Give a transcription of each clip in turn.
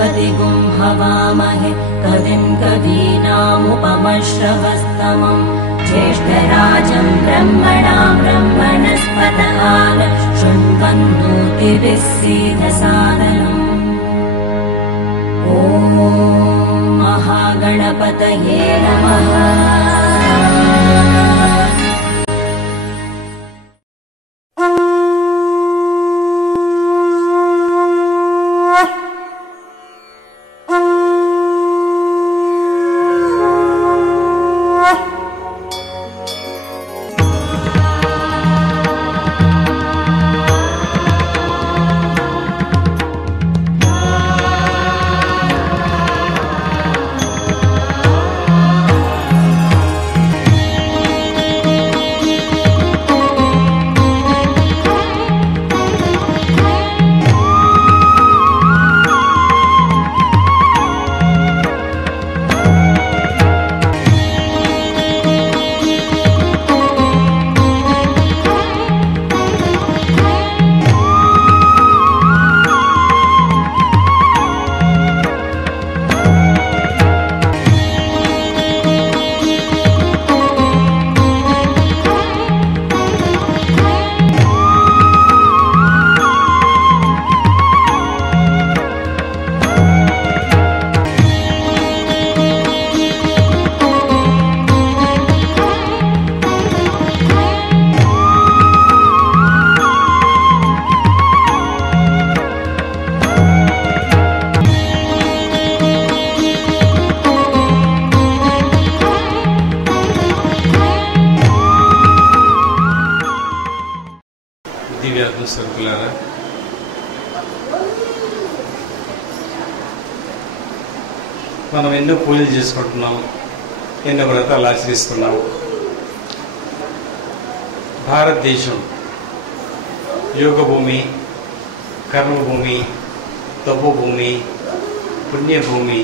गणपतिगुं हवामहे कविं कवीनामुपमश्रवस्तमम् ज्येष्ठराजं ब्रह्मणां ब्रह्मणस्पतआल शृण्वन्नोतिभिः सीदसादनम्। ॐ महागणपतये नमः। దివ్యాత్మ స్వరూపులారా, మనం ఎన్నో పూజలు చేసుకుంటున్నాం, ఎన్నో వ్రతాలు ఆచరిస్తున్నాం. భారతదేశం యోగభూమి, కర్మభూమి, తపోభూమి, పుణ్యభూమి,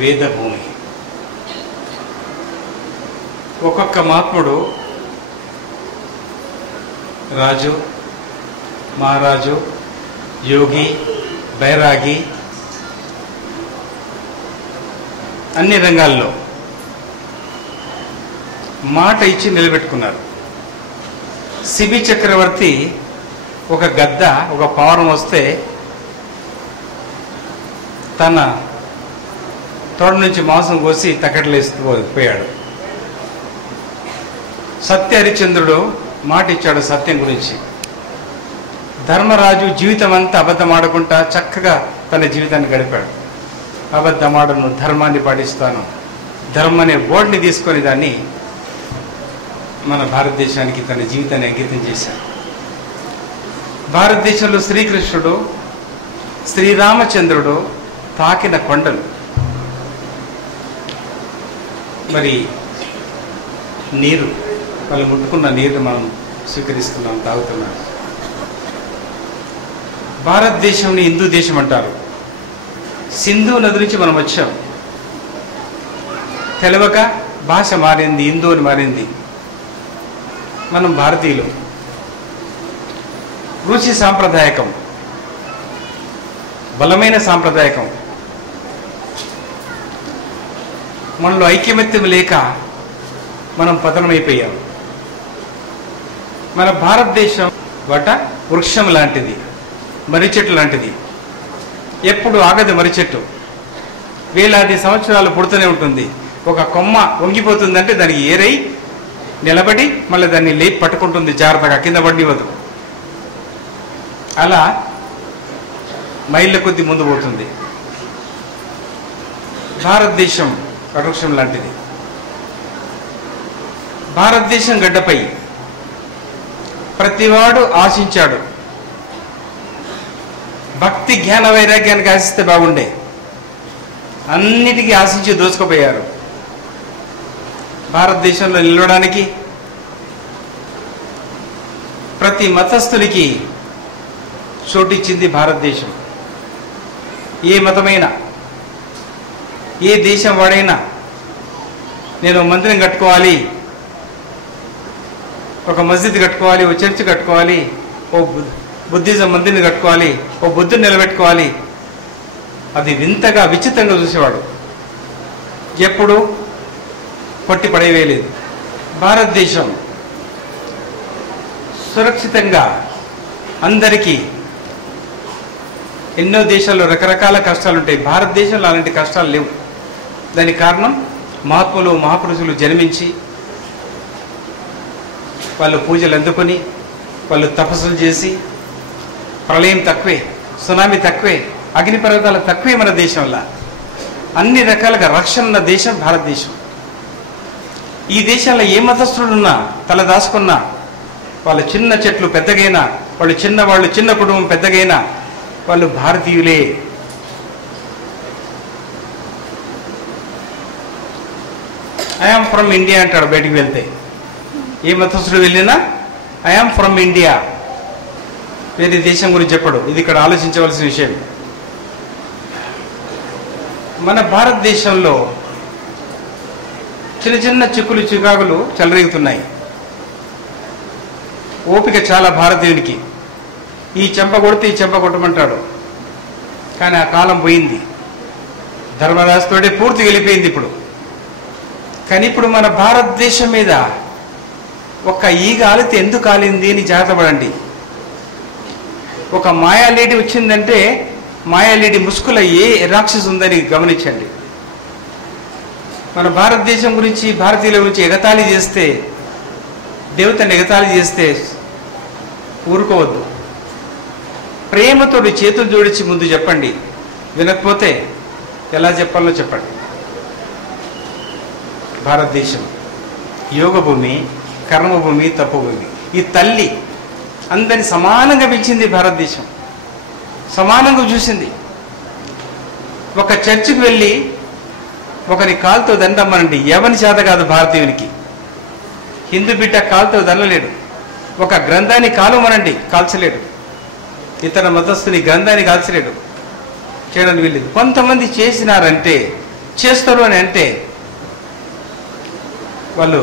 వేదభూమి. ఒక్కొక్క మహాత్ముడు రాజు, మహారాజు, యోగి, బైరాగి అన్ని రంగాల్లో మాట ఇచ్చి నిలబెట్టుకున్నారు. శిబి చక్రవర్తి ఒక గద్ద, ఒక పావురం వస్తే తన తోడ నుంచి మాంసం కోసి తకటలేస్తూ పోయాడు. సత్య హరిశ్చంద్రుడు మాట ఇచ్చాడు సత్యం గురించి. ధర్మరాజు జీవితం అంతా అబద్ధం ఆడకుండా చక్కగా తన జీవితాన్ని గడిపాడు. అబద్ధమాడను, ధర్మాన్ని పాటిస్తాను, ధర్మం అనే బోర్డుని తీసుకొని దాన్ని మన భారతదేశానికి తన జీవితాన్ని అంకితం చేశాడు. భారతదేశంలో శ్రీకృష్ణుడు, శ్రీరామచంద్రుడు తాకిన కొండలు. మరి నీరు, వాళ్ళు ముట్టుకున్న నీరుని మనం స్వీకరిస్తున్నాం, తాగుతున్నాం. భారతదేశంని హిందూ దేశం అంటారు. సింధు నది నుంచి మనం వచ్చాం. తెలవక భాష మారింది, హిందూ అని మారింది. మనం భారతీయులు. రుచి సాంప్రదాయకం, బలమైన సాంప్రదాయకం. మనలో ఐక్యమత్యం లేక మనం పతనమైపోయాం. మన భారతదేశం వట వృక్షం లాంటిది, మర్రి చెట్టు లాంటిది. ఎప్పుడు ఆగదు మర్రి చెట్టు. వేలాది సంవత్సరాలు పుడుతూనే ఉంటుంది. ఒక కొమ్మ వంగిపోతుందంటే దానికి ఏరై నిలబడి మళ్ళీ దాన్ని లేపి పట్టుకుంటుంది, జాగ్రత్తగా కింద పడివదు. అలా మైళ్ళ కొద్ది ముందు పోతుంది. భారతదేశం వృక్షం లాంటిది. భారతదేశం గడ్డపై ప్రతివాడు ఆశించాడు. భక్తి జ్ఞాన వైరాగ్యానికి ఆశిస్తే బాగుండే. అన్నిటికీ ఆశించి దోచుకుపోయారు. భారతదేశంలో నిలవడానికి ప్రతి మతస్థునికి చోటిచ్చింది భారతదేశం. ఏ మతమైనా, ఏ దేశం వాడైనా నేను మందిరం కట్టుకోవాలి, ఒక మస్జిద్ కట్టుకోవాలి, ఓ చర్చ్ కట్టుకోవాలి, ఓ బుద్ధిజం మందిని కట్టుకోవాలి, ఓ బుద్ధుని నిలబెట్టుకోవాలి అది వింతగా విచిత్రంగా చూసేవాడు. ఎప్పుడు కొట్టి పడేవేయలేదు. భారతదేశం సురక్షితంగా అందరికీ, ఎన్నో దేశాల్లో రకరకాల కష్టాలు ఉంటాయి, భారతదేశంలో అలాంటి కష్టాలు లేవు. దానికి కారణం మహాత్ములు మహాపురుషులు జన్మించి వాళ్ళు పూజలు అందుకొని వాళ్ళు తపస్సులు చేసి, ప్రళయం తక్కువే, సునామీ తక్కువే, అగ్నిపర్వతాలు తక్కువే మన దేశంలో. అన్ని రకాలుగా రక్షణ ఉన్న దేశం భారతదేశం. ఈ దేశంలో ఏ మతస్థుడున్నా తల దాచుకున్నా, వాళ్ళు చిన్న చెట్లు పెద్దగైనా, వాళ్ళు చిన్న కుటుంబం పెద్దగైనా వాళ్ళు భారతీయులే. ఐఆమ్ ఫ్రమ్ ఇండియా అంటాడు బయటికి వెళ్తే. ఏ మతస్థుడు వెళ్ళినా ఐఆమ్ ఫ్రమ్ ఇండియా, వేరే దేశం గురించి చెప్పడు. ఇది ఇక్కడ ఆలోచించవలసిన విషయం. మన భారతదేశంలో చిన్న చిన్న చిక్కులు చికాకులు చెలరేగుతున్నాయి. ఓపిక చాలా భారతీయునికి. ఈ చెంప కొడితే ఈ చెంప కొట్టమంటాడు. కానీ ఆ కాలం పోయింది. ధర్మరాజుతోటే పూర్తి వెళ్ళిపోయింది ఇప్పుడు. కానీ ఇప్పుడు మన భారతదేశం మీద ఒక్క ఈగ ఆలితే ఎందుకు కాలింది అని జాగ్రత్త పడండి. ఒక మాయాలేడి వచ్చిందంటే మాయాలేడి ముసుగుల ఏ రాక్షసు ఉందని గమనించండి. మన భారతదేశం గురించి, భారతీయుల గురించి ఎగతాళి చేస్తే, దేవతని ఎగతాళి చేస్తే ఊరుకోవద్దు. ప్రేమతో చేతులు జోడించి ముందు చెప్పండి. వినకపోతే ఎలా చెప్పాలో చెప్పండి. భారతదేశం యోగభూమి, కర్మభూమి, తపోభూమి. ఈ తల్లి అందరిని సమానంగా పిలిచింది. భారతదేశం సమానంగా చూసింది. ఒక చర్చికి వెళ్ళి ఒకరి కాలుతో దండమ్మనండి, ఎవరి చేత కాదు భారతీయునికి. హిందూ బిడ్డ కాలుతో దండలేడు. ఒక గ్రంథాన్ని కాలుమనండి, కాల్చలేడు. ఇతర మతస్థుని గ్రంథాన్ని కాల్చలేడు, చేయడానికి వెళ్ళేది. కొంతమంది చేసినారంటే, చేస్తారు అని అంటే వాళ్ళు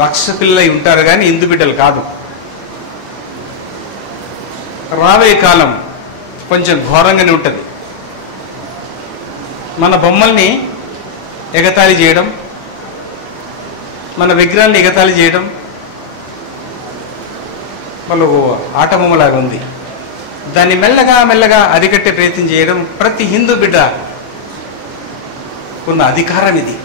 రక్షకులై ఉంటారు కానీ హిందూ బిడ్డలు కాదు. రాబోయే కాలం కొంచెం ఘోరంగానే ఉంటుంది. మన బొమ్మల్ని ఎగతాళి చేయడం, మన విగ్రహాన్ని ఎగతాళి చేయడం వాళ్ళు ఆట బొమ్మలాగా ఉంది. దాన్ని మెల్లగా మెల్లగా అరికట్టే ప్రయత్నం చేయడం ప్రతి హిందూ బిడ్డ ఉన్న అధికారం ఇది.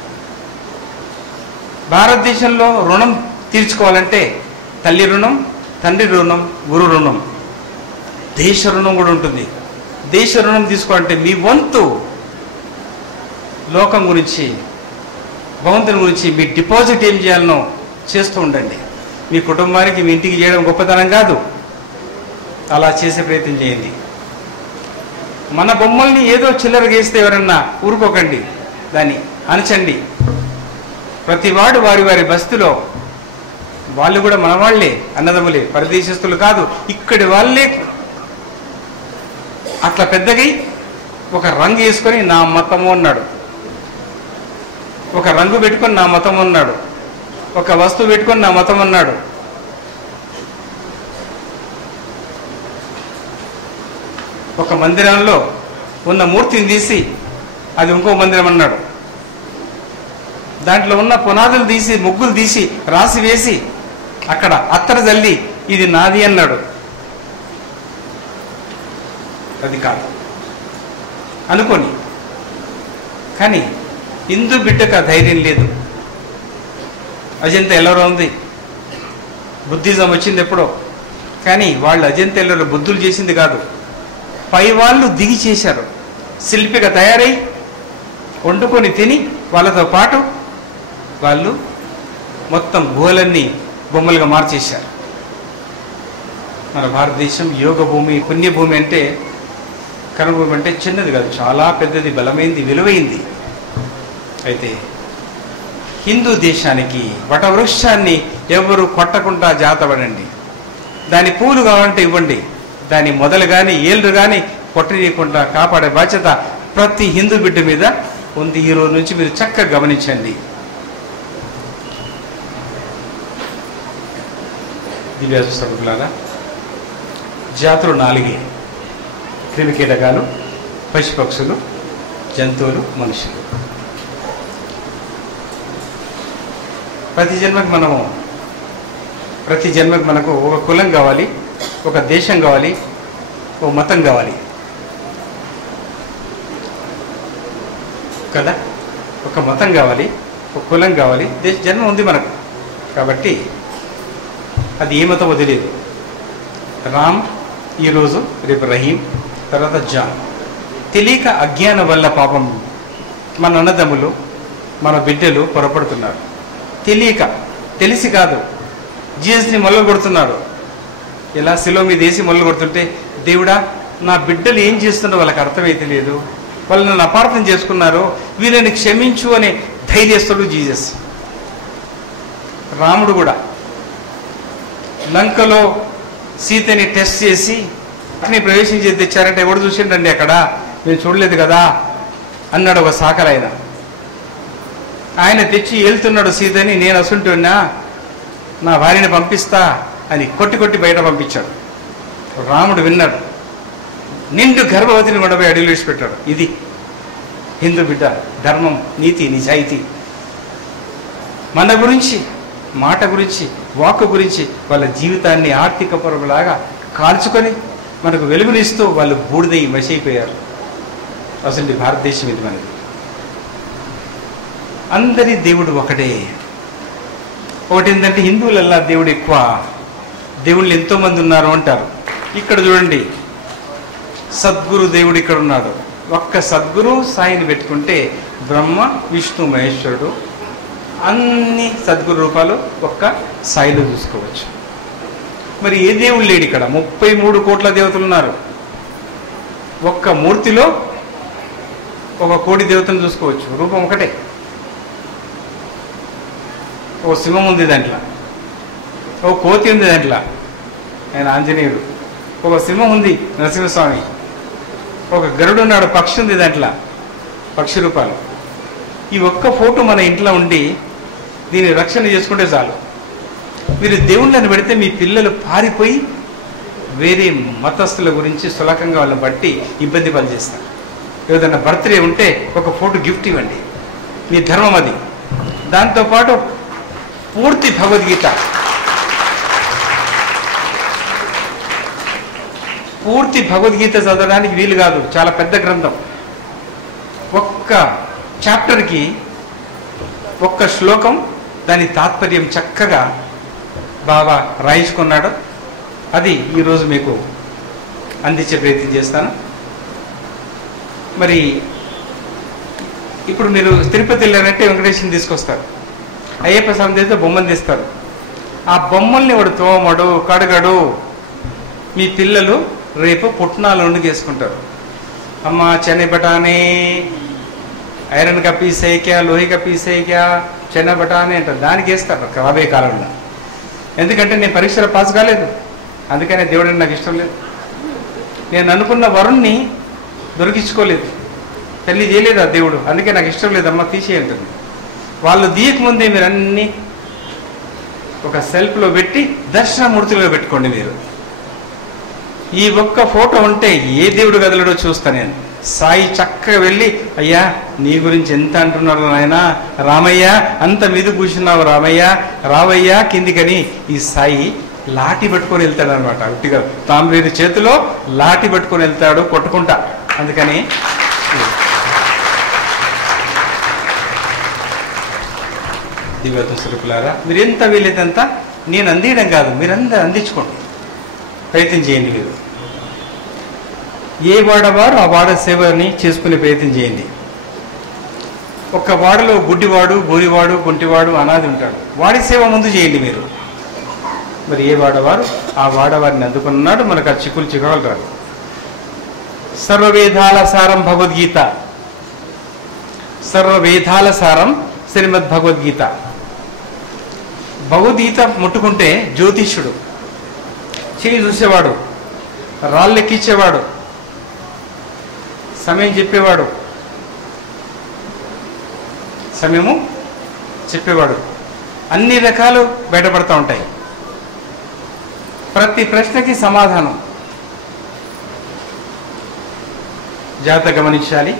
భారతదేశంలో రుణం తీర్చుకోవాలంటే తల్లి రుణం, తండ్రి రుణం, గురు రుణం, దేశ రుణం కూడా ఉంటుంది. దేశ రుణం తీసుకోవాలంటే మీ వంతు లోకం గురించి, భగవంతుని గురించి మీ డిపాజిట్ ఏం చేయాలనో చేస్తూ ఉండండి. మీ కుటుంబానికి, మీ ఇంటికి చేయడం గొప్పతనం కాదు. అలా చేసే ప్రయత్నం చేయండి. మన బొమ్మల్ని ఏదో చిల్లర గేస్తే ఎవరన్నా ఊరుకోకండి, దాన్ని అణచండి. ప్రతివాడు వారి వారి బస్తీలో, వాళ్ళు కూడా మన వాళ్ళే, అన్నదమ్ములే, పరదేశస్తులు కాదు, ఇక్కడి వాళ్ళే. అట్లా పెద్దగా ఒక రంగు వేసుకొని నా మతము అన్నాడు, ఒక రంగు పెట్టుకొని నా మతం అన్నాడు, ఒక వస్తువు పెట్టుకొని నా మతం అన్నాడు. ఒక మందిరంలో ఉన్న మూర్తిని తీసి అది ఇంకో మందిరం అన్నాడు. దాంట్లో ఉన్న పునాదులు తీసి, ముగ్గులు తీసి, రాసి వేసి అక్కడ అత్తర జల్లి ఇది నాది అన్నాడు. అది కాదు అనుకొని. కానీ హిందూ బిడ్డకు ఆ ధైర్యం లేదు. అజంతా ఎల్లరో ఉంది, బుద్ధిజం వచ్చింది ఎప్పుడో. కానీ వాళ్ళు అజంతా ఎల్లరో బుద్ధులు చేసింది కాదు, పై వాళ్ళు దిగి చేశారు. శిల్పిగా తయారై వండుకొని తిని వాళ్ళతో పాటు వాళ్ళు మొత్తం గుహలన్నీ బొమ్మలుగా మార్చేశారు. మన భారతదేశం యోగ భూమి, పుణ్యభూమి అంటే, కర్మభూమి అంటే చిన్నది కాదు, చాలా పెద్దది, బలమైంది, విలువైంది. అయితే హిందూ దేశానికి వటవృక్షాన్ని ఎవరు కొట్టకుండా జాతపడండి. దాని పూలు కావాలంటే ఇవ్వండి, దాని మొదలు కానీ ఏళ్ళు కానీ కొట్టనీయకుండా కాపాడే బాధ్యత ప్రతి హిందూ బిడ్డ మీద ఉంది. ఈ రోజు నుంచి మీరు చక్కగా గమనించండి. దివ్యాసు సభకులారా, జాతులు 4: క్రిమికీటకాలు, పశుపక్షులు, జంతువులు, మనుషులు. ప్రతి జన్మకి మనకు ఒక కులం కావాలి, ఒక దేశం కావాలి, ఒక మతం కావాలి కదా. ఒక మతం కావాలి, ఒక కులం కావాలి, జన్మ ఉంది మనకు. కాబట్టి అది ఏ మతం వదిలేదు. రామ్ ఈరోజు, రేపు రహీం, తర్వాత జాన్. తెలియక అజ్ఞానం వల్ల పాపం మన అన్నదమ్ములు, మన బిడ్డలు పొరపడుతున్నారు. తెలియక, తెలిసి కాదు. జీసస్ని మొదలు కొడుతున్నాడు. ఇలా శిలో మీద వేసి మొదలు కొడుతుంటే, దేవుడా నా బిడ్డలు ఏం చేస్తుండో వాళ్ళకి అర్థమైతే లేదు, వాళ్ళు నన్ను అపార్థం చేసుకున్నారు, వీళ్ళని క్షమించు అనే ధైర్యస్తుడు జీసస్. రాముడు కూడా లంకలో సీతని టెస్ట్ చేసి అతని ప్రవేశించి తెచ్చారంటే ఎవడు చూసిండండి అక్కడ, నేను చూడలేదు కదా అన్నాడు ఒక సాకర్ ఆయన తెచ్చి వెళ్తున్నాడు సీతని. నేను అసుంటున్నా, నా భార్యని పంపిస్తా అని కొట్టి కొట్టి బయట పంపించాడు. రాముడు విన్నాడు. నిండు గర్భవతిని కూడా పోయి అడుగులు వేసిపెట్టాడు. ఇది హిందూ బిడ్డ, ధర్మం, నీతి, నిజాయితీ. మన గురించి, మాట గురించి, వాక్కు గురించి వాళ్ళ జీవితాన్ని ఆర్థిక పరుగులాగా కాల్చుకొని మనకు వెలుగునిస్తూ వాళ్ళు బూడిదై మసైపోయారు. అసలు భారతదేశం ఇది మనది. అందరి దేవుడు ఒకటే. ఒకటి ఏంటంటే హిందువులల్లా దేవుడు ఎక్కువ, దేవుళ్ళు ఎంతోమంది ఉన్నారు అంటారు. ఇక్కడ చూడండి, సద్గురు దేవుడు ఇక్కడ ఉన్నాడు. ఒక్క సద్గురు సాయిని పెట్టుకుంటే బ్రహ్మ, విష్ణు, మహేశ్వరుడు అన్ని సద్గురు రూపాలు ఒక్క సాయిలో చూసుకోవచ్చు. మరి ఏ దేవుడు లేడు ఇక్కడ. 33 కోట్ల దేవతలు ఉన్నారు. ఒక్క మూర్తిలో 1 కోటి దేవతను చూసుకోవచ్చు. రూపం ఒకటే. ఓ సింహం ఉంది దాంట్లో, ఓ కోతి ఉంది దాంట్లో, ఆయన ఆంజనేయుడు. ఒక సింహం ఉంది నరసింహస్వామి, ఒక గరుడు ఉన్నాడు, పక్షి ఉంది దాంట్లో, పక్షి రూపాలు. ఈ ఒక్క ఫోటో మన ఇంట్లో ఉండి దీన్ని రక్షణ చేసుకుంటే చాలు. మీరు దేవుళ్ళని పెడితే మీ పిల్లలు పారిపోయి వేరే మతస్థుల గురించి సులకంగా వాళ్ళని బట్టి ఇబ్బంది పనిచేస్తారు. ఏదైనా బర్త్డే ఉంటే ఒక ఫోటో గిఫ్ట్ ఇవ్వండి, మీ ధర్మం అది. దాంతోపాటు పూర్తి భగవద్గీత, పూర్తి భగవద్గీత చదవడానికి వీలు కాదు, చాలా పెద్ద గ్రంథం. ఒక్క చాప్టర్కి ఒక్క శ్లోకం, దాని తాత్పర్యం చక్కగా బాబా రాయించుకున్నాడు. అది ఈరోజు మీకు అందించే ప్రయత్నం చేస్తాను. మరి ఇప్పుడు మీరు తిరుపతి వెళ్ళారంటే వెంకటేశ్వరుని తీసుకొస్తారు, అయ్యప్ప స్వామి చేస్తే బొమ్మను తీస్తారు. ఆ బొమ్మల్ని వాడు తోమడు, కడగడు. మీ పిల్లలు రేపు పుట్నాలు వండుకేసుకుంటారు. అమ్మ చెన్నై బఠానీ, ఐరన్ का पीस है क्या, लोहे का पीस है क्या, చెన్న బఠానీ అంటారు. దానికి వేస్తారు రాబోయే కాలంలో. ఎందుకంటే నేను పరీక్షలో పాస్ కాలేదు, అందుకనే దేవుడు నాకు ఇష్టం లేదు. నేను అనుకున్న వరుణ్ణి దొరికించుకోలేదు, పెళ్లి చేయలేదు ఆ దేవుడు, అందుకే నాకు ఇష్టం లేదమ్మా తీసేయంటుంది. వాళ్ళు దీయకముందే మీరు అన్నీ ఒక సెల్ఫ్లో పెట్టి దర్శనమూర్తిలో పెట్టుకోండి. మీరు ఈ ఒక్క ఫోటో ఉంటే ఏ దేవుడు గదిలో చూస్తా నేను. సాయి చక్కగా వెళ్ళి, అయ్యా నీ గురించి ఎంత అంటున్నారు నాయన, రామయ్య అంత మీద కూర్చున్నావు, రామయ్య రావయ్యా కిందికని ఈ సాయి లాఠీ పట్టుకొని వెళ్తాడు అనమాట. ఉట్టిగా తామ్రేది చేతిలో లాఠీ పట్టుకొని వెళ్తాడు కొట్టుకుంటా. అందుకని దివ్యత స్వరూపులారా, మీరు ఎంత వీలైతే నేను అందించడం కాదు, మీరందరూ అందించుకోండి, ప్రయత్నం చేయండి. మీరు ఏ వాడవారు ఆ వాడ సేవని చేసుకునే ప్రయత్నం చేయండి. ఒక్క వాడలో గుడ్డివాడు, బోరివాడు, గుంటివాడు, అనాది ఉంటాడు. వాడి సేవ ముందు చేయండి మీరు. మరి ఏ వాడవారు ఆ వాడవారిని అందుకున్నాడు. మనకు ఆ చిక్కులు చిక్కలు రాదు. సర్వవేదాల సారం భగవద్గీత, సర్వవేదాల సారం శ్రీమద్ భగవద్గీత. భగవద్గీత ముట్టుకుంటే జ్యోతిష్యుడు, చేయి చూసేవాడు, రాళ్ళెక్కించేవాడు, సమయం చెప్పేవాడు, సమయము చెప్పేవాడు, అన్ని రకాలు బయటపడతా ఉంటాయి. ప్రతి ప్రశ్నకి సమాధానం. జాగ్రత్త గమనించాలి.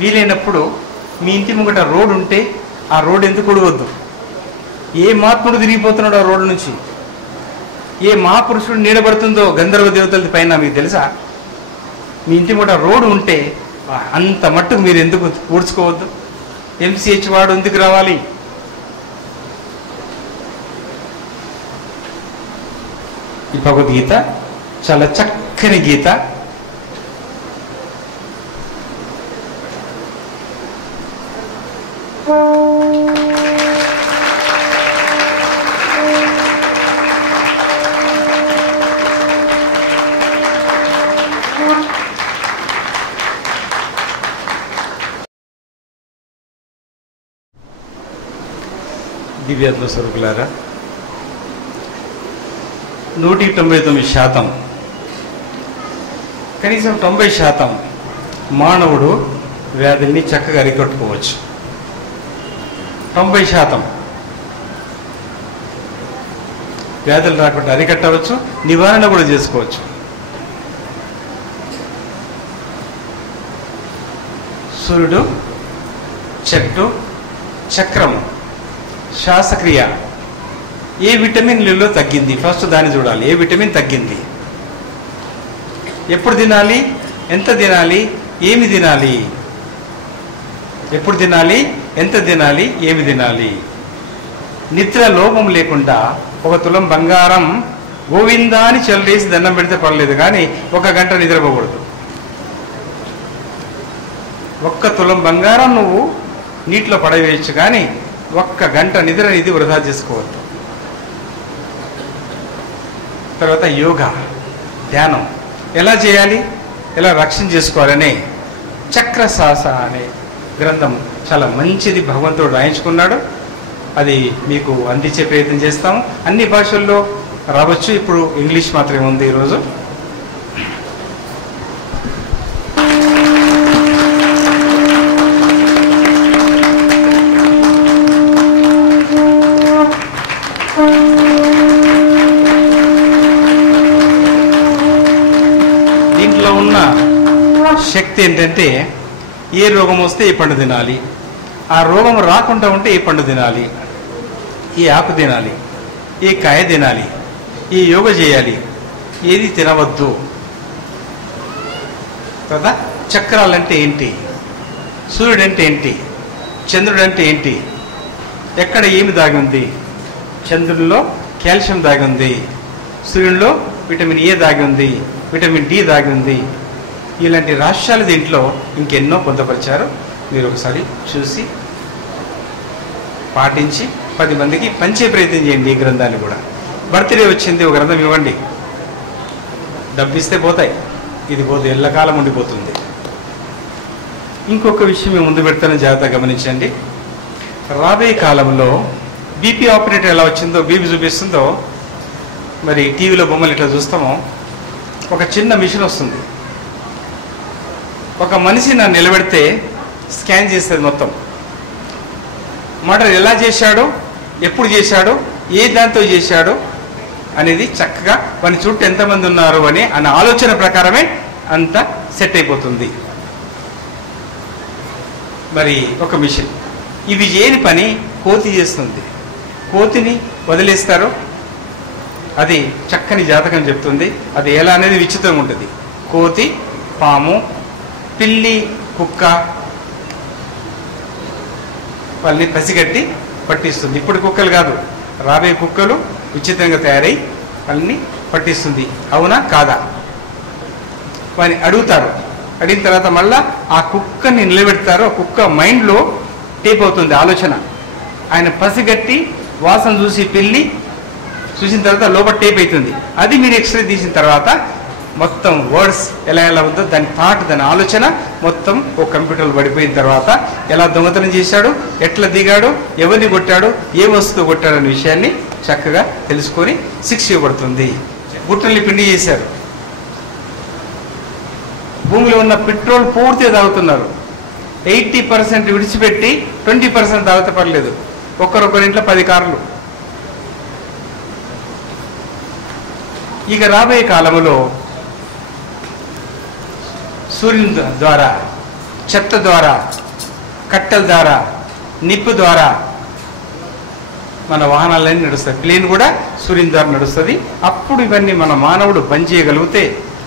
వీలైనప్పుడు మీ ఇంటి ముంగట రోడ్డు ఉంటే ఆ రోడ్డు ఎందుకు ఉడవద్దు? ఏ మహాత్ముడు తిరిగిపోతున్నాడు ఆ రోడ్డు నుంచి? ఏ మహాపురుషుడు నీడబడుతుందో గంధర్వ దేవతల పైన మీకు తెలుసా? మీ ఇంటి ముంగట రోడ్డు ఉంటే అంత మట్టుకు మీరు ఎందుకు పూడ్చుకోవద్దు? ఎంసీహెచ్ వాడు ఎందుకు రావాలి? ఈ భగవద్గీత చాలా చక్కని గీత. దివ్యాత్మ స్వరూపులారా, 199% కనీసం 90% మానవుడు వ్యాధుల్ని చక్కగా అరికట్టుకోవచ్చు. 90% వ్యాధులు రాకుండా అరికట్టవచ్చు, నివారణ కూడా చేసుకోవచ్చు. సూర్యుడు, చెట్టు, చక్రము, శ్వాసక్రియ, ఏ విటమిన్లలో తగ్గింది? ఫస్ట్ దాన్ని చూడాలి. ఏ విటమిన్ తగ్గింది? ఎప్పుడు తినాలి? ఎంత తినాలి? ఏమి తినాలి? ఎప్పుడు తినాలి? ఎంత తినాలి? ఏమి తినాలి? నిద్ర లోపం లేకుండా 1 తులం బంగారం గోవిందా అని చెల్లేసి దండం పెడితే పర్లేదు, కానీ 1 గంట నిద్రపోకూడదు. 1 తులం బంగారం నువ్వు నీటిలో పడవేయచ్చు, కానీ 1 గంట నిద్ర అనేది వృధా చేసుకోవద్దు. తర్వాత యోగా, ధ్యానం ఎలా చేయాలి, ఎలా రక్షణ చేసుకోవాలనే చక్రశాస అనే గ్రంథం చాలా మంచిది భగవంతుడు రాయించుకున్నాడు. అది మీకు అందించే ప్రయత్నం చేస్తాము. అన్ని భాషల్లో రావచ్చు. ఇప్పుడు ఇంగ్లీష్ మాత్రమే ఉంది ఈరోజు. దీంట్లో ఉన్న శక్తి ఏంటంటే, ఏ రోగం వస్తే ఏ పండు తినాలి, ఆ రోగం రాకుండా ఉంటే ఏ పండు తినాలి, ఏ ఆకు తినాలి, ఏ కాయ తినాలి, ఏ యోగ చేయాలి, ఏది తినవద్దు. కదా, చక్రాలంటే ఏంటి, సూర్యుడు అంటే ఏంటి, చంద్రుడు అంటే ఏంటి, ఎక్కడ ఏమి దాగి ఉంది? చంద్రుడిలో కాల్షియం దాగి ఉంది, సూర్యుడిలో విటమిన్ ఏ దాగి ఉంది, విటమిన్ డి దాగి ఉంది. ఇలాంటి రహస్యాలు దీంట్లో ఇంకెన్నో పొందపరిచారు. మీరు ఒకసారి చూసి పాటించి 10 మందికి పంచే ప్రయత్నం చేయండి. ఈ గ్రంథాన్ని కూడా. బర్త్డే వచ్చింది, ఒక గ్రంథం ఇవ్వండి. డబ్బిస్తే పోతాయి, ఇది పోతే ఎల్లకాలం ఉండిపోతుంది. ఇంకొక విషయం మేము ముందు పెడతాను, జాగ్రత్తగా గమనించండి. రాబోయే కాలంలో బీపీ ఆపరేటర్ ఎలా వచ్చిందో, బీపీ చూపిస్తుందో, మరి టీవీలో బొమ్మలు ఇట్లా చూస్తామో, ఒక చిన్న మిషన్ వస్తుంది. ఒక మనిషి నన్ను నిలబెడితే స్కాన్ చేస్తుంది మొత్తం. మర్డర్ ఎలా చేశాడో, ఎప్పుడు చేశాడో, ఏ దాంతో చేశాడో అనేది చక్కగా వాని చుట్టూ ఎంతమంది ఉన్నారు అనే ఆలోచన ప్రకారమే అంత సెట్ అయిపోతుంది. మరి ఒక మిషన్ ఇవి చేయని పని కోతి చేస్తుంది. కోతిని వదిలేస్తారు, అది చక్కని జాతకం చెప్తుంది. అది ఎలా అనేది విచిత్రంగా ఉంటుంది. కోతి, పాము, పిల్లి, కుక్క వాళ్ళని పసిగట్టి పట్టిస్తుంది. ఇప్పుడు కుక్కలు కాదు, రాబోయే కుక్కలు విచిత్రంగా తయారై వాళ్ళని పట్టిస్తుంది. అవునా కాదా? వారిని అడుగుతారు. అడిగిన తర్వాత మళ్ళా ఆ కుక్కని నిలబెడతారు. ఆ కుక్క మైండ్లో టేప్ అవుతుంది ఆలోచన. ఆయన పసిగట్టి వాసన చూసి పిల్లి చూసిన తర్వాత లోపల టేప్ అవుతుంది. అది మీరు ఎక్స్రే తీసిన తర్వాత మొత్తం వర్డ్స్ ఎలా ఉందో దాని థాట్, దాని ఆలోచన మొత్తం ఒక కంప్యూటర్లో పడిపోయిన తర్వాత ఎలా దొంగతనం చేశాడు, ఎట్లా దిగాడు, ఎవరిని కొట్టాడు, ఏ వస్తువు కొట్టాడు అనే విషయాన్ని చక్కగా తెలుసుకొని శిక్ష ఇవ్వబడుతుంది. గుట్టల్ని పిండి చేశారు. భూమిలో ఉన్న పెట్రోల్ పూర్తిగా తాగుతున్నారు. 80% విడిచిపెట్టి 20% తాగితే పర్లేదు. ఒక్కరొక్కరింట్లో 10 కార్లు. ఇక రాబోయే కాలంలో సూర్యుని ద్వారా చెత్త ద్వారా, కట్టెల ద్వారా, నిప్పు ద్వారా మన వాహనాలన్నీ నడుస్తాయి. ప్లేన్ కూడా సూర్యుని ద్వారా నడుస్తుంది. అప్పుడు ఇవన్నీ మన మానవుడు బంద్ చేయగలిగితే,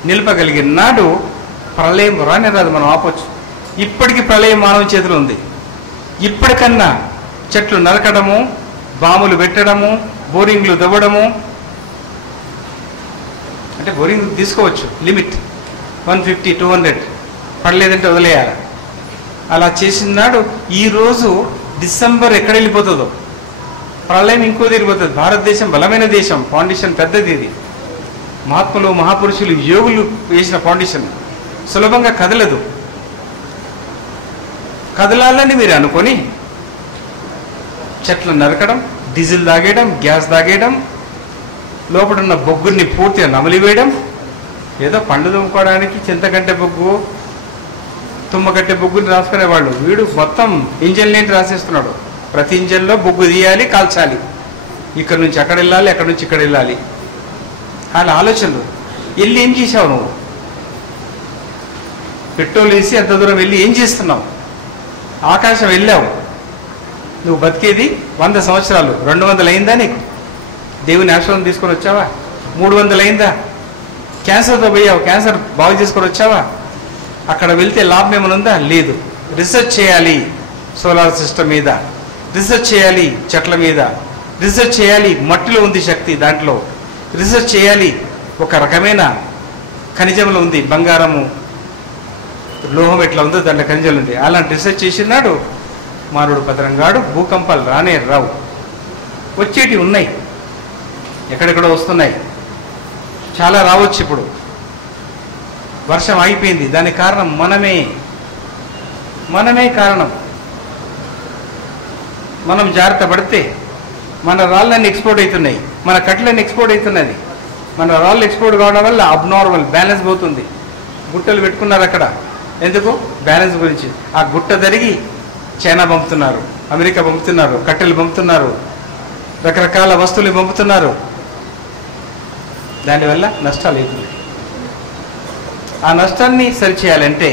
నిలపగలిగిన నాడు ప్రళయం రానే రాదు, మనం ఆపొచ్చు. ఇప్పటికీ ప్రళయం మానవ చేతిలో ఉంది. ఇప్పటికన్నా చెట్లు నరకడము, బాములు పెట్టడము, బోరింగ్లు దవ్వడము, అంటే బోరింగ్ తీసుకోవచ్చు లిమిట్ 150, 200, పడలేదంటే వదిలేయాలి. అలా చేసిన నాడు ఈరోజు డిసెంబర్ ఎక్కడ వెళ్ళిపోతుందో, ప్రళయం ఇంకో తిరిగిపోతుంది. భారతదేశం బలమైన దేశం, ఫౌండేషన్ పెద్దది. ఇది మహాత్ములు, మహాపురుషులు, యోగులు వేసిన ఫౌండేషన్. సులభంగా కదలదు. కదలాలని మీరు అనుకొని చెట్లు నరకడం, డీజిల్ తాగేయడం, గ్యాస్ తాగేయడం, లోపడున్న బొగ్గుని పూర్తిగా నమిలివేయడం. ఏదో పండు తుమ్ముకోవడానికి చింతకంటె బొగ్గు, తుమ్మకట్టె బొగ్గుని రాసుకునేవాళ్ళు. వీడు మొత్తం ఇంజన్ ఏంటి రాసేస్తున్నాడు. ప్రతి ఇంజన్లో బొగ్గు తీయాలి, కాల్చాలి. ఇక్కడ నుంచి అక్కడ వెళ్ళాలి, అక్కడ నుంచి ఇక్కడ వెళ్ళాలి. అలా ఆలోచనలు. వెళ్ళి ఏం చేసావు నువ్వు? పెట్రోల్ వేసి అంత దూరం వెళ్ళి ఏం చేస్తున్నావు? ఆకాశం వెళ్ళావు. నువ్వు బతికేది 100 సంవత్సరాలు. 200 అయిందా నీకు? దేవుని ఆశ్రమం తీసుకొని వచ్చావా? 300 అయిందా? క్యాన్సర్తో పోయావు, క్యాన్సర్ బాగు చేసుకొని వచ్చావా? అక్కడ వెళ్తే లాభం ఏమైనా ఉందా? లేదు. రీసెర్చ్ చేయాలి, సోలార్ సిస్టమ్ మీద రీసెర్చ్ చేయాలి, చెట్ల మీద రీసెర్చ్ చేయాలి. మట్టిలో ఉంది శక్తి, దాంట్లో రీసెర్చ్ చేయాలి. ఒక రకమైన ఖనిజంలో ఉంది, బంగారము, లోహం ఎట్లా ఉందో దాంట్లో ఖనిజాలు ఉంది. అలాంటి రీసెర్చ్ చేసినాడు మానవుడు భద్రంగాడు. భూకంపాలు రానే రావు. వచ్చేటివి ఉన్నాయి, ఎక్కడెక్కడో వస్తున్నాయి, చాలా రావచ్చు. ఇప్పుడు వర్షం ఆగిపోయింది. దానికి కారణం మనమే కారణం. మనం జాగ్రత్త పడితే మన రాళ్ళన్నీ ఎక్స్పోర్ట్ అవుతున్నాయి, మన కట్టెలన్నీ ఎక్స్పోర్ట్ అవుతున్నది. మన రాళ్ళు ఎక్స్పోర్ట్ కావడం వల్ల అబ్నార్మల్ బ్యాలెన్స్ పోతుంది. గుట్టలు పెట్టుకున్నారు అక్కడ, ఎందుకు? బ్యాలెన్స్ గురించి. ఆ గుట్ట జరిగి చైనా పంపుతున్నారు, అమెరికా పంపుతున్నారు, కట్టెలు పంపుతున్నారు, రకరకాల వస్తువులు పంపుతున్నారు. దానివల్ల నష్టాలు అవుతున్నాయి. ఆ నష్టాన్ని సరిచేయాలంటే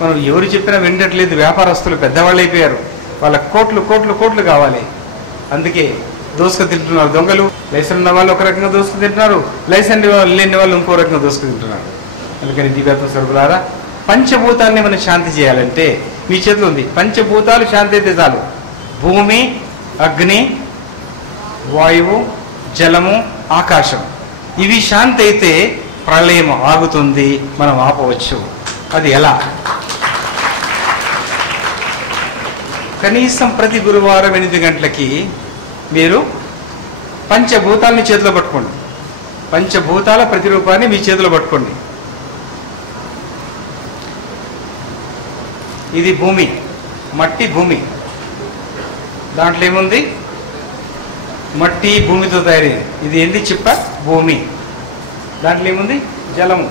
మనం ఎవరు చెప్పినా వినట్లేదు. వ్యాపారస్తులు పెద్దవాళ్ళు అయిపోయారు. వాళ్ళ కోట్లు కావాలి. అందుకే దోసుకు తింటున్నారు దొంగలు. లైసెన్స్ ఉన్న వాళ్ళు ఒక రకంగా దోసుకు తింటున్నారు, లైసెన్స్ లేని వాళ్ళు ఇంకో రకంగా దోసుకు తింటున్నారు. అందుకని దివ్యాత్మ స్వరూపులారా, పంచభూతాన్ని మనం శాంతి చేయాలంటే మీ చేతిలో ఉంది. పంచభూతాలు శాంతి అయితే చాలు. భూమి, అగ్ని, వాయువు, జలము, ఆకాశం, ఇవి శాంతి అయితే ప్రళయం ఆగుతుంది, మనం ఆపవచ్చు. అది ఎలా? కనీసం ప్రతి గురువారం 8 గంటలకి మీరు పంచభూతాలని చేతిలో పట్టుకోండి. పంచభూతాల ప్రతిరూపాన్ని మీ చేతిలో పట్టుకోండి. ఇది భూమి, మట్టి భూమి. దాంట్లో ఏముంది? మట్టి భూమితో తయారైంది. ఇది ఏంది? చిప్ప భూమి. దాంట్లో ఏముంది? జలము.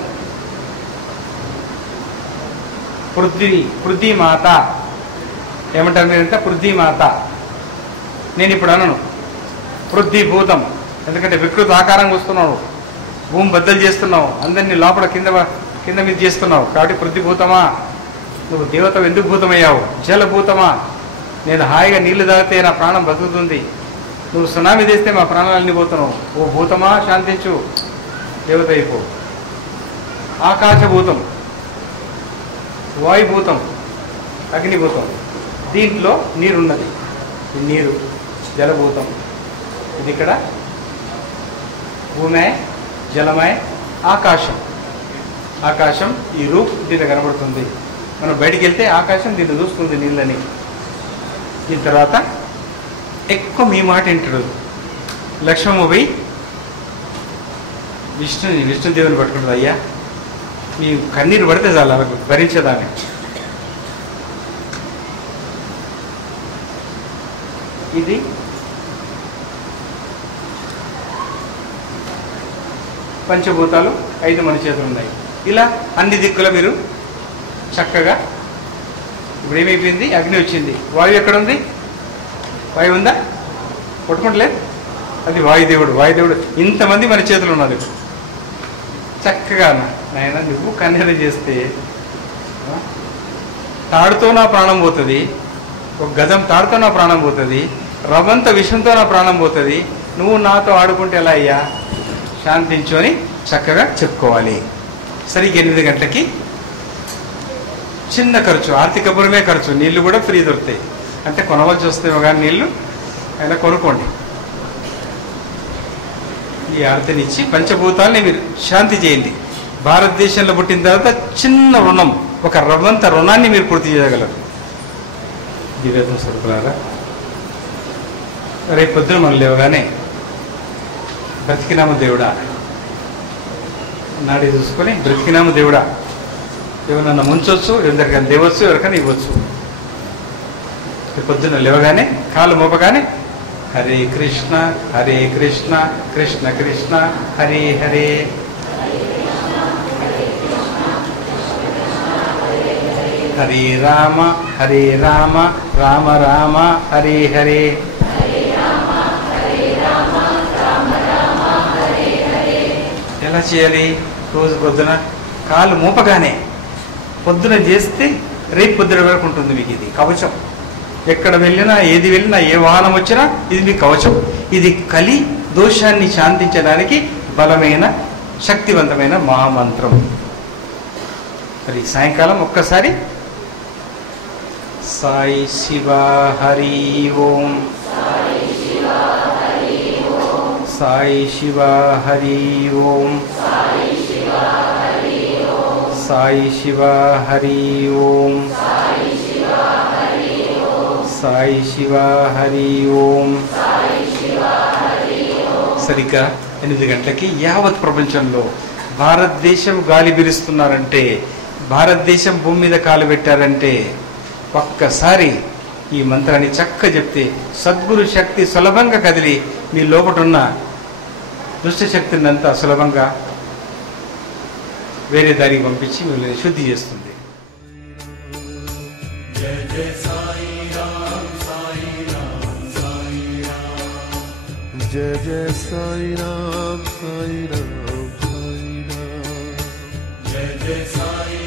పృథ్వీ మాత ఏమంటారు మీరంతా? పృథ్వీమాత. నేను ఇప్పుడు అనను పృథ్వీభూతం, ఎందుకంటే వికృత ఆకారంగా వస్తున్నావు, భూమి బద్దలు చేస్తున్నావు, అందరినీ లోపల కింద మీద చేస్తున్నావు. కాబట్టి పృథ్వీభూతమా, నువ్వు దేవత ఎందుకు భూతమయ్యావు? జలభూతమా, నేను హాయిగా నీళ్లు తాగితే నా ప్రాణం బతుకుతుంది, నువ్వు సునామీ తెస్తే మా ప్రాణాలన్నీ పోతున్నావు. ఓ భూతమా శాంతించు, దేవత అయిపో. ఆకాశభూతం, వాయుభూతం, అగ్నిభూతం. దీంట్లో నీరున్నది. నీరు జలభూతం. ఇది ఇక్కడ భూమే, జలమే, ఆకాశం. ఆకాశం ఈ రూప్ దీంట్లో కనబడుతుంది. మనం బయటికి వెళ్తే ఆకాశం దీన్ని చూస్తుంది నీళ్ళని. దీని తర్వాత ఎక్కువ మీ మాట వింటాడు. లక్ష్మమ్మ పోయి విష్ణుదేవుని పట్టుకుంటుంది. అయ్యా మీ కన్నీరు పడితే చాలు అలా భరించేదాన్ని. ఇది పంచభూతాలు 5 మన చేతులు ఉన్నాయి. ఇలా అన్ని దిక్కుల మీరు చక్కగా. ఇప్పుడు ఏమైపోయింది? అగ్ని వచ్చింది. వాయువు ఎక్కడ ఉంది? వాయువు ఉందా? కొట్టుకుంటలేదు. అది వాయుదేవుడు. వాయుదేవుడు ఇంతమంది మన చేతులు ఉన్నారు. చక్కగా నాయన నువ్వు కన్నీరు చేస్తే తాడుతో నా ప్రాణం పోతుంది, ఒక గజం తాడుతో నా ప్రాణం పోతుంది, రవంత విషంతో నా ప్రాణం పోతుంది, నువ్వు నాతో ఆడుకుంటే ఎలా అయ్యా? శాంతించు అని చక్కగా చెప్పుకోవాలి. సరిగ్గా 8 గంటలకి చిన్న ఖర్చు, ఆర్థికపరమే ఖర్చు, నీళ్లు కూడా ఫ్రీ దొరుకుతాయి. అంటే కొనవలసి వస్తేమో కానీ నీళ్లు అయినా కొనుక్కోండి. ఈ ఆరతినిచ్చి పంచభూతాలని మీరు శాంతి చేయండి. భారతదేశంలో పుట్టిన తర్వాత చిన్న రుణం, ఒక రవ్వంత రుణాన్ని మీరు పూర్తి చేయగలరు. దివ్యత్వం స్వరూపులారా, రేపు పొద్దున మనం లేవగానే బ్రతికినామ దేవుడా నాడి చూసుకొని, బ్రతికినామ దేవుడా, ఎవరినన్నా ముంచవచ్చు, ఎవరికైనా దేవచ్చు, ఎవరికైనా ఇవ్వచ్చు. రేపు పొద్దున లేవగానే కాలు మోపగానే హరే కృష్ణ హరే కృష్ణ కృష్ణ కృష్ణ హరే హరే, హరే రామ రామ రామ హరే హరే. ఎలా చేయాలి? రోజు పొద్దున కాలు మోపగానే పొద్దున చేస్తే రేపు పొద్దున వరకు ఉంటుంది మీకు ఇది కవచం. ఎక్కడ వెళ్ళినా, ఏది వెళ్ళినా, ఏ వాహనం వచ్చినా ఇది మీ కవచం. ఇది కలి దోషాన్ని శాంతించడానికి బలమైన శక్తివంతమైన మహామంత్రం. మరి సాయంకాలం ఒక్కసారి సాయి శివ హరి ఓం, సాయి శివ హరి ఓం, సాయి శివ హరి ఓం, సాయి శివ హరి ఓం. సరిగ్గా 8 గంటలకి యావత్ ప్రపంచంలో భారతదేశం గాలి బిరుస్తున్నారంటే, భారతదేశం భూమి మీద కాలు పెట్టారంటే, ఒక్కసారి ఈ మంత్రాన్ని చక్క చెప్తే సద్గురు శక్తి సులభంగా కదిలి మీ లోపటున్న దుష్ట శక్తిని అంతా సులభంగా వేరే దారికి పంపించి మిమ్మల్ని శుద్ధి చేస్తుంది. జయ జయ సాయి రామ్ సాయి రామ్ సాయి రామ్, జయ జయ సాయి రామ్ సాయి రామ్ సాయి రామ్, జయ జయ సాయి